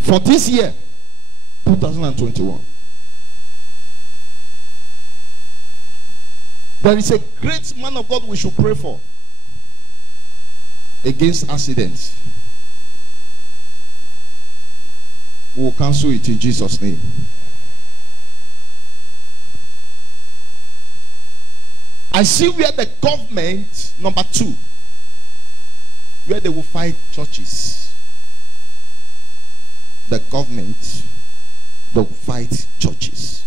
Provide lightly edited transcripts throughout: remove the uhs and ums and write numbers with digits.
for this year, 2021. There is a great man of God we should pray for against accidents. We will cancel it in Jesus' name. I see where the government, number 2, where they will fight churches. The government, they will fight churches.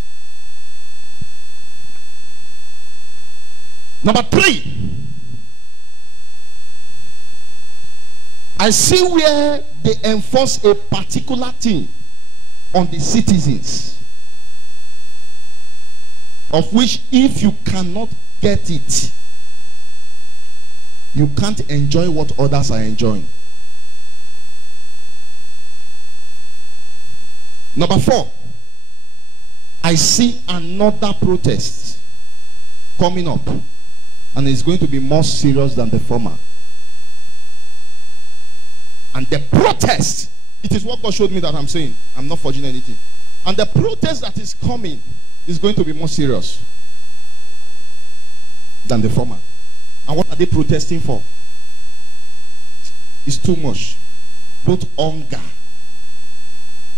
Number 3, I see where they enforce a particular thing on the citizens, of which if you cannot get it, you can't enjoy what others are enjoying. Number 4, I see another protest coming up, and it's going to be more serious than the former. And the protest, it is what God showed me that I'm saying. I'm not forging anything. And the protest that is coming is going to be more serious than the former. And what are they protesting for? It's too much. Both hunger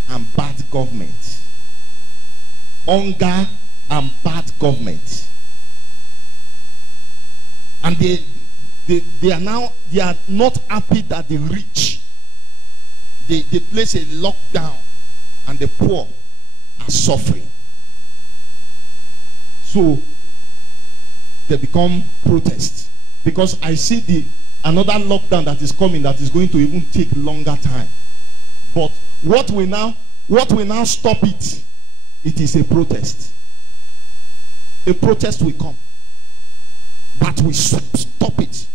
and bad government. Hunger and bad government. And they are not happy that the rich, they place a lockdown and the poor are suffering. So they become protests, because I see another lockdown that is coming that is going to even take longer time. But what will now stop it? It is a protest. A protest will come that will stop it.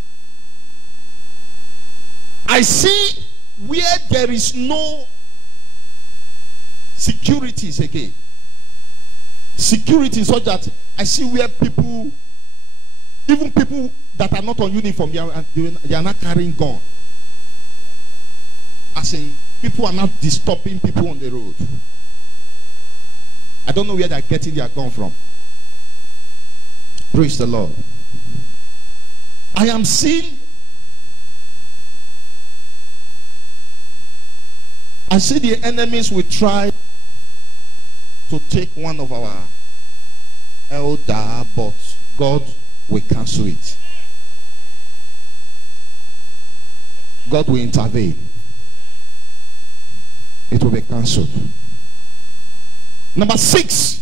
I see where there is no securities again. Security, so that I see where people, even people that are not on uniform, they are not carrying gun. As in, people are not disturbing people on the road. I don't know where they are getting their gun from. Praise the Lord. I am seeing, I see the enemies will try to take one of our elder, but God will cancel it. God will intervene. It will be cancelled. Number 6.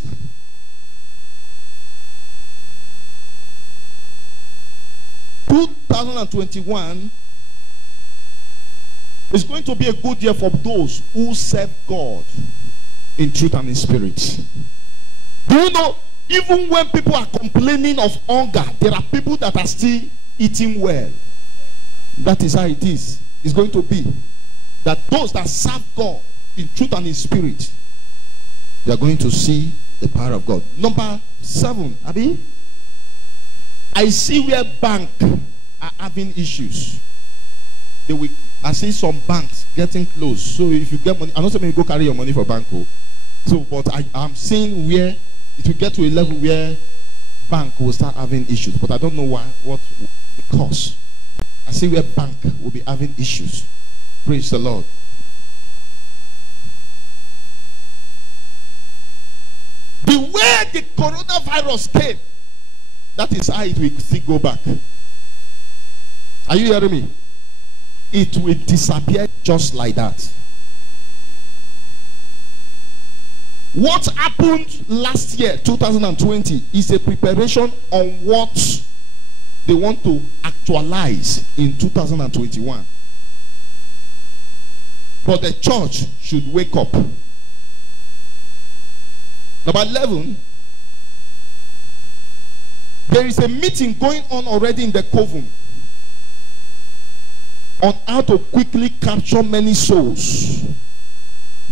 In 2021 is going to be a good year for those who serve God in truth and in spirit. Do you know, even when people are complaining of hunger, there are people that are still eating well. That is how it is. It's going to be that those that serve God in truth and in spirit, they are going to see the power of God. Number 7, Abi, I see where banks are having issues. I see some banks getting close. So if you get money, I'm not saying you go carry your money for bank. So, but I'm seeing where it will get to a level where bank will start having issues. But I don't know why, what the cause. I see where bank will be having issues. Praise the Lord. The way the coronavirus came, that is how it will still go back. Are you hearing me? It will disappear just like that. What happened last year, 2020, is a preparation on what they want to actualize in 2021. But the church should wake up. Number 11, there is a meeting going on already in the Coven on how to quickly capture many souls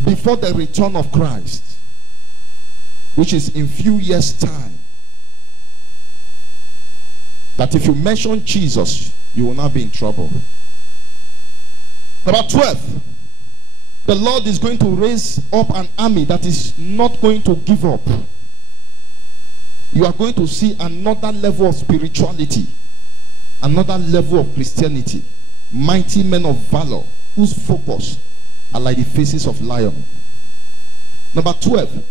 before the return of Christ, which is in few years' time. That if you mention Jesus, you will not be in trouble. Number 12, The Lord is going to raise up an army that is not going to give up. You are going to see another level of spirituality, another level of Christianity. Mighty men of valor whose focus are like the faces of lion. Number 12,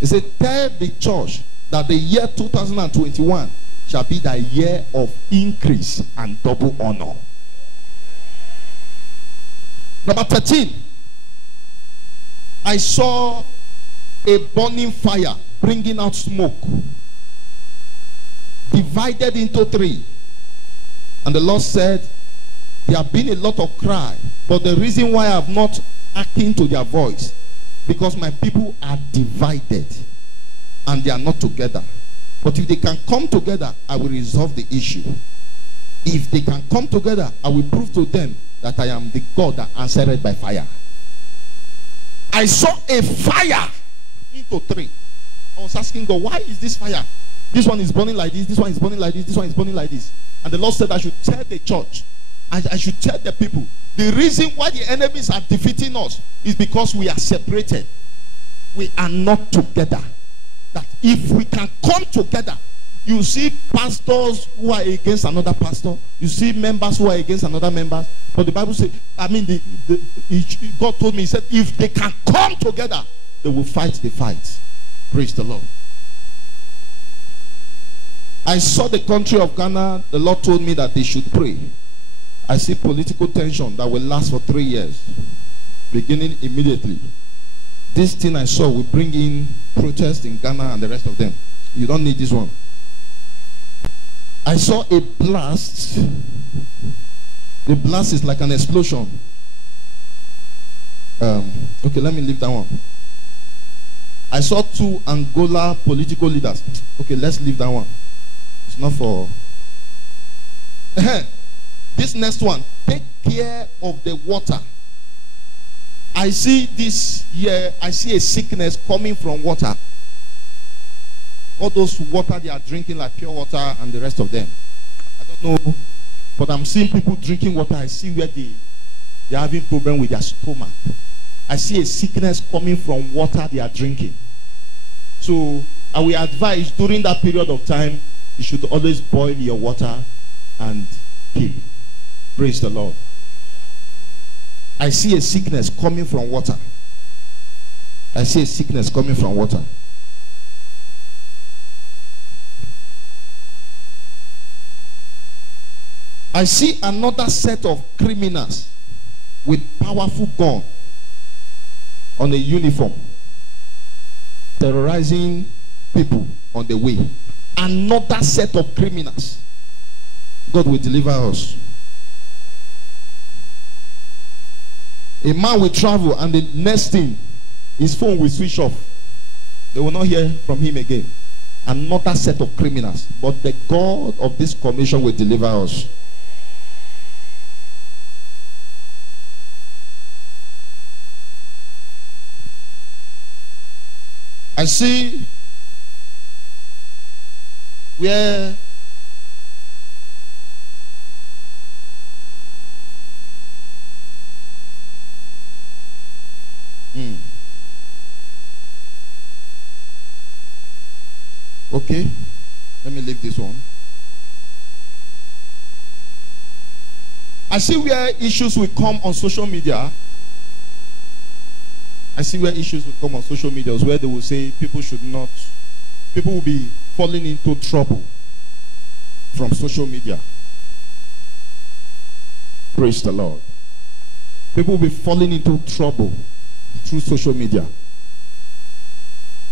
it said, tell the church that the year 2021 shall be the year of increase and double honor. Number 13, I saw a burning fire bringing out smoke, divided into 3. And the Lord said, there have been a lot of cry, but the reason why I have not hearkened to their voice, because my people are divided and they are not together. But if they can come together, I will resolve the issue. If they can come together, I will prove to them that I am the God that answered by fire. I saw a fire into 3. I was asking God, why is this fire? This one is burning like this, this one is burning like this, this one is burning like this. And the Lord said I should tell the church, I should tell the people, the reason why the enemies are defeating us is because we are separated. We are not together. That if we can come together, you see pastors who are against another pastor, you see members who are against another member. But the Bible says, God told me, he said, if they can come together, they will fight the fight. Praise the Lord. I saw the country of Ghana. The Lord told me that they should pray. I see political tension that will last for 3 years, beginning immediately. This thing I saw will bring in protests in Ghana and the rest of them. You don't need this one. I saw a blast. The blast is like an explosion. Okay, let me leave that one. I saw 2 Angola political leaders. Okay, let's leave that one. It's not for... This next one, take care of the water. I see this year, I see a sickness coming from water. All those water they are drinking, like pure water and the rest of them. I don't know, but I'm seeing people drinking water. I see where they're having problem with their stomach. I see a sickness coming from water they are drinking. So I will advise during that period of time, you should always boil your water and keep. Praise the Lord. I see a sickness coming from water. I see a sickness coming from water. I see another set of criminals with powerful gun on a uniform, terrorizing people on the way. Another set of criminals. God will deliver us. A man will travel and the next thing, his phone will switch off. They will not hear from him again. Another set of criminals. But the God of this commission will deliver us. I see where okay, let me leave this one. I see where issues will come on social media. I see where issues will come on social media where they will say people will be falling into trouble from social media. Praise the Lord. People will be falling into trouble through social media.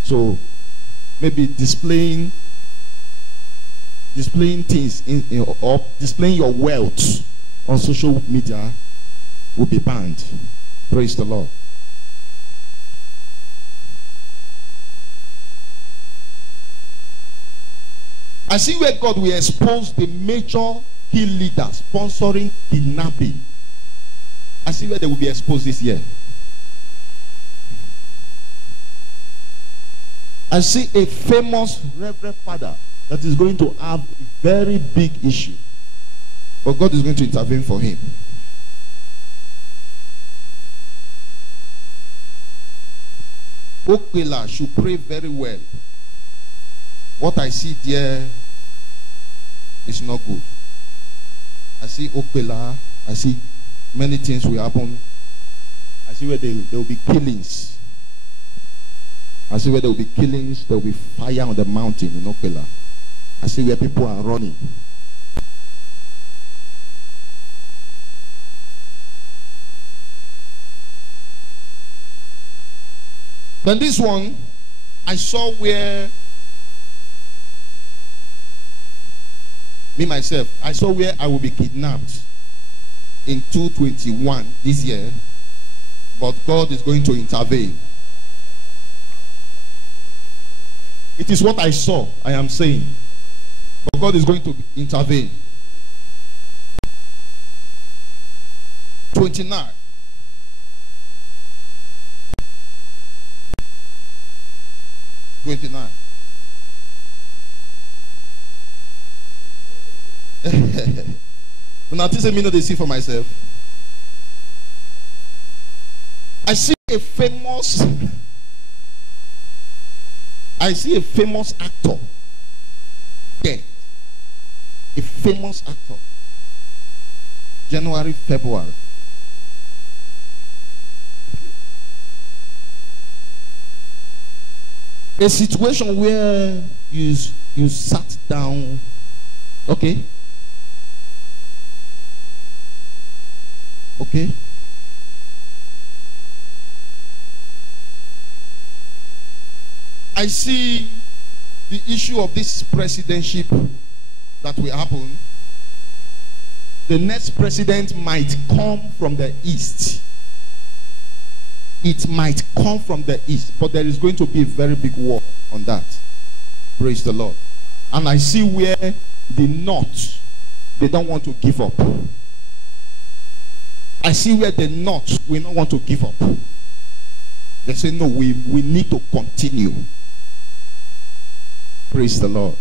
So maybe displaying things or displaying your wealth on social media will be banned. Praise the Lord. I see where God will expose the major key leaders sponsoring kidnapping. I see where they will be exposed this year. I see a famous Reverend Father that is going to have a very big issue. But God is going to intervene for him. Okpela should pray very well. What I see there is not good. I see Okpela. I see many things will happen. I see where there will be killings. I see where there will be killings. There will be fire on the mountain in Okpela. I see where people are running. Then this one, I saw where I saw where I will be kidnapped in 2021 this year, but God is going to intervene. It is what I saw, I am saying, but God is going to intervene. 29. Now this is me not they see for myself. I see a famous actor there. A famous actor. January, February. A situation where you sat down. Okay. I see the issue of this presidency that will happen. The next president might come from the east. It might come from the east, but there is going to be a very big war on that. Praise the Lord. And I see where the north, they don't want to give up. I see where the north will not want to give up. They say, no, we need to continue. Praise the Lord.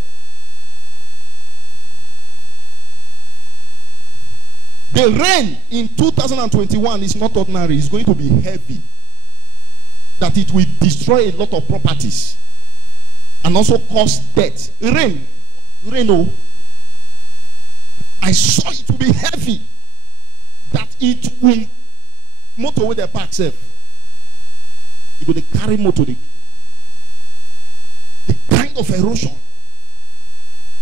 The rain in 2021 is not ordinary. It's going to be heavy. That it will destroy a lot of properties. And also cause death. Rain. Oh. I saw it will be heavy. That it will motorway the park safe. It will carry motor. The kind of erosion.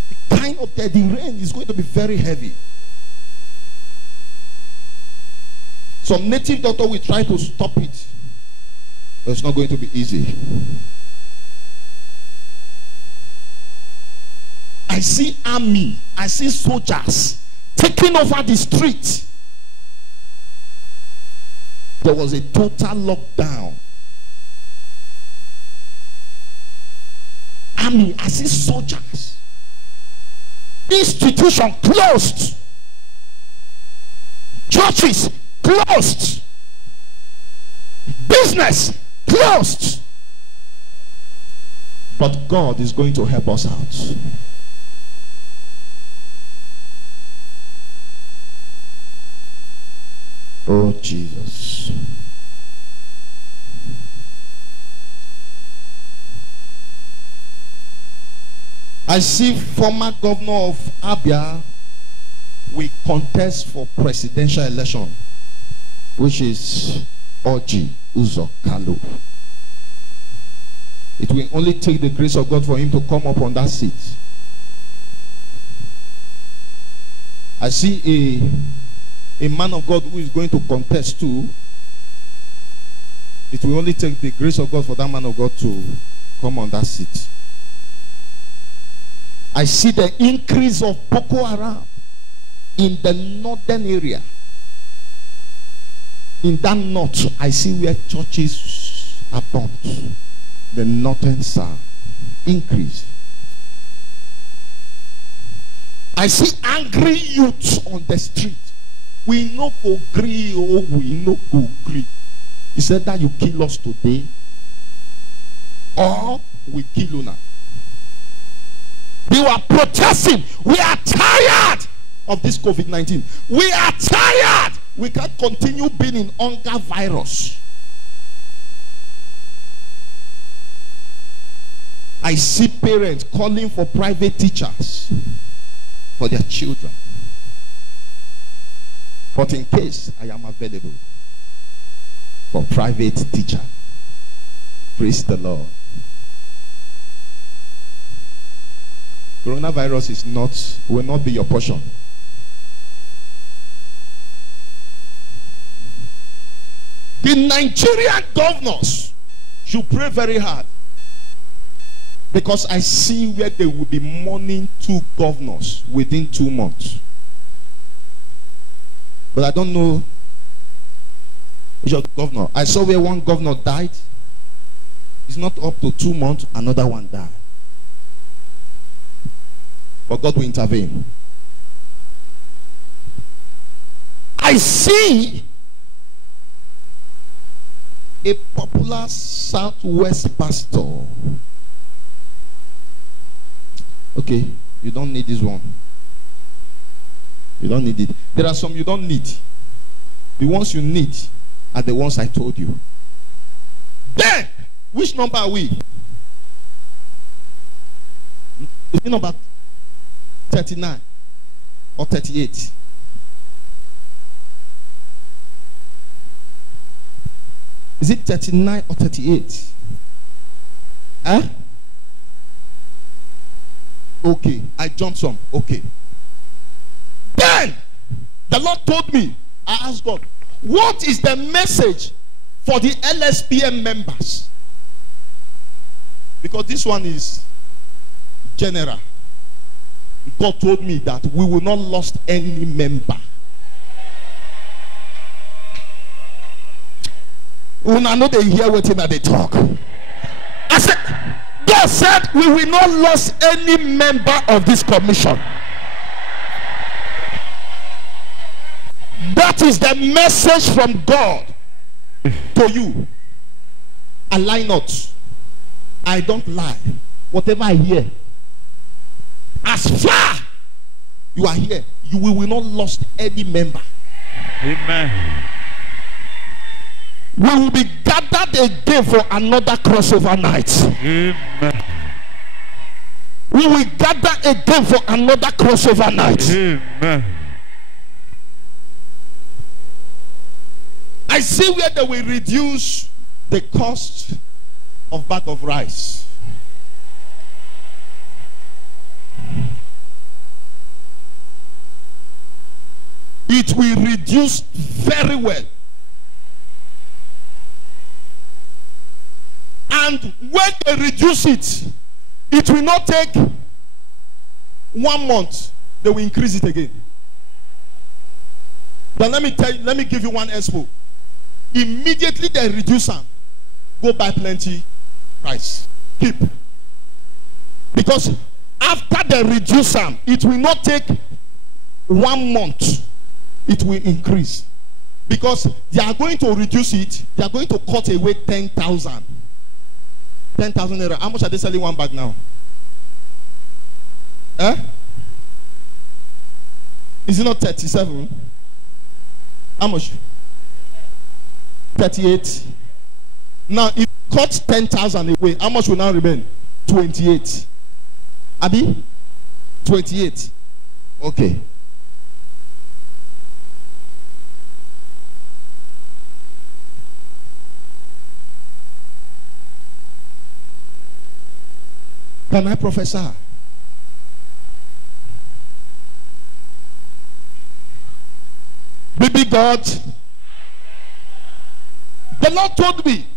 The kind of the rain is going to be very heavy. Some native doctor will try to stop it. But it's not going to be easy. I see army. I see soldiers taking over the street. There was a total lockdown. Army, I see soldiers. Institution closed. Churches closed. Business closed. But God is going to help us out. Oh, Jesus. I see former governor of Abia will contest for presidential election, which is Orji Uzor Kalu. It will only take the grace of God for him to come up on that seat. I see a man of God who is going to contest too. It will only take the grace of God for that man of God to come on that seat. I see the increase of Boko Haram in the northern area. In that north, I see where churches are burnt. The northern side increase. I see angry youths on the street. We no go agree, oh, we no go agree. He said that you kill us today, or we kill you now. They were protesting. We are tired of this COVID-19. We are tired. We can't continue being in hunger virus. I see parents calling for private teachers for their children. But in case I am available for private teacher, praise the Lord. Coronavirus will not be your portion. The Nigerian governors should pray very hard, because I see where they will be mourning 2 governors within 2 months. But I don't know which of the governor. I saw where one governor died. It's not up to 2 months, another one died. But God will intervene. I see a popular Southwest pastor. Okay, you don't need this one. You don't need it. There are some you don't need. The ones you need are the ones I told you. Then, which number are we? Is it number 39 or 38? Is it 39 or 38? Huh? Okay, I jumped some. Okay. Then the Lord told me, I asked God, what is the message for the LSPM members? Because this one is general. God told me that we will not lose any member. When I know they hear what they talk. I said, God said we will not lose any member of this commission. That is the message from God to you. I lie not. I don't lie. Whatever I hear, as far you are here, you will not lose any member. Amen. We will be gathered again for another crossover night. Amen. We will gather again for another crossover night. Amen. I see where they will reduce the cost of bag of rice. It will reduce very well. And when they reduce it, it will not take 1 month. They will increase it again. But let me give you one expo. Immediately they reduce them, go buy plenty rice. Keep. Because after they reduce them, it will not take 1 month. It will increase. Because they are going to reduce it. They are going to cut away 10,000. 10,000 naira. How much are they selling one bag now? Eh? Is it not 37? How much? 38. Now, if you cut 10,000 away, how much will now remain? 28. Abi? 28. Okay. Can I prophesy? Baby God, the Lord told me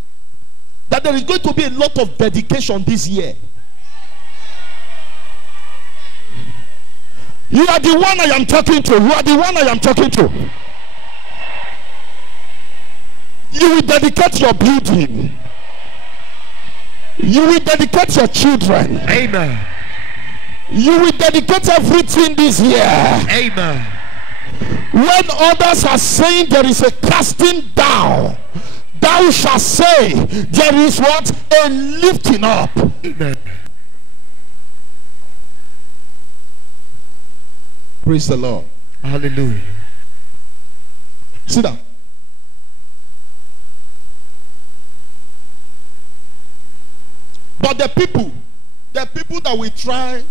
that there is going to be a lot of dedication this year. You are the one I am talking to. You are the one I am talking to. You will dedicate your building. You will dedicate your children. Amen. You will dedicate everything this year. Amen. When others are saying there is a casting down, thou shalt say there is what? A lifting up. Amen. Praise the Lord. Hallelujah. Sit down. But the people The people that will try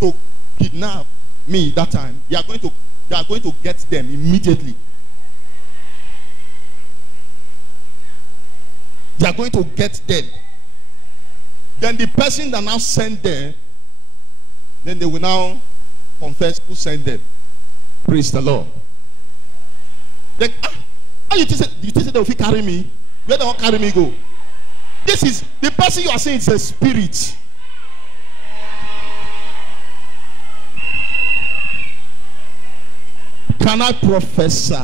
to kidnap me that time, they are going to get them immediately. They are going to get them. Then the person that now sent them, then they will now confess who sent them. Praise the Lord. Like, you think they will carry me? Where they will carry me go? This is the person you are saying is a spirit. Can I prophesy?